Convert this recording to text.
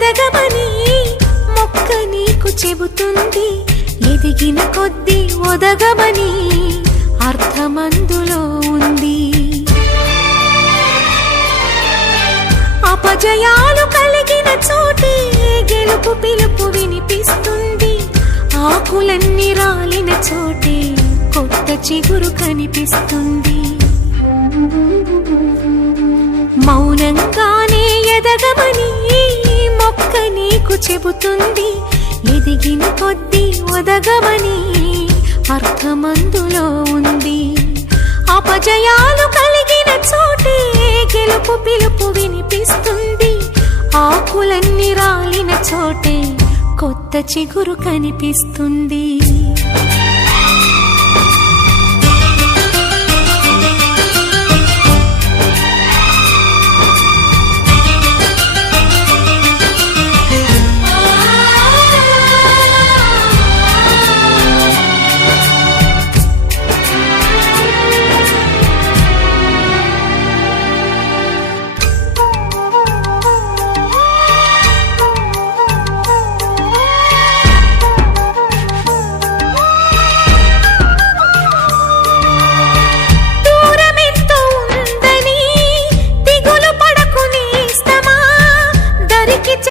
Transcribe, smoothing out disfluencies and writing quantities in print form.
ఎదగమని మొక్క నీకు చెబుతుంది. ఎదిగిన కొద్దీ ఒదగమని అర్థమందులో ఉంది. అపజయాలు కలిగిన చోటే గెలుపు పిలుపు వినిపిస్తుంది. ఆకులన్నీ రాలిన చోటే కొత్త చిగురు కనిపిస్తుంది. మౌనంగానే ఎదగమని మొక్క నీకు చెబుతుంది. ఎదిగిన కొద్దీ ఒదగమని అర్థమందులో ఉంది. అపజయాలు కలిగిన చోటే గెలుపు పిలుపు వినిపిస్తుంది. ఆకులన్నీ రాలిన చోటే కొత్త చిగురు కనిపిస్తుంది.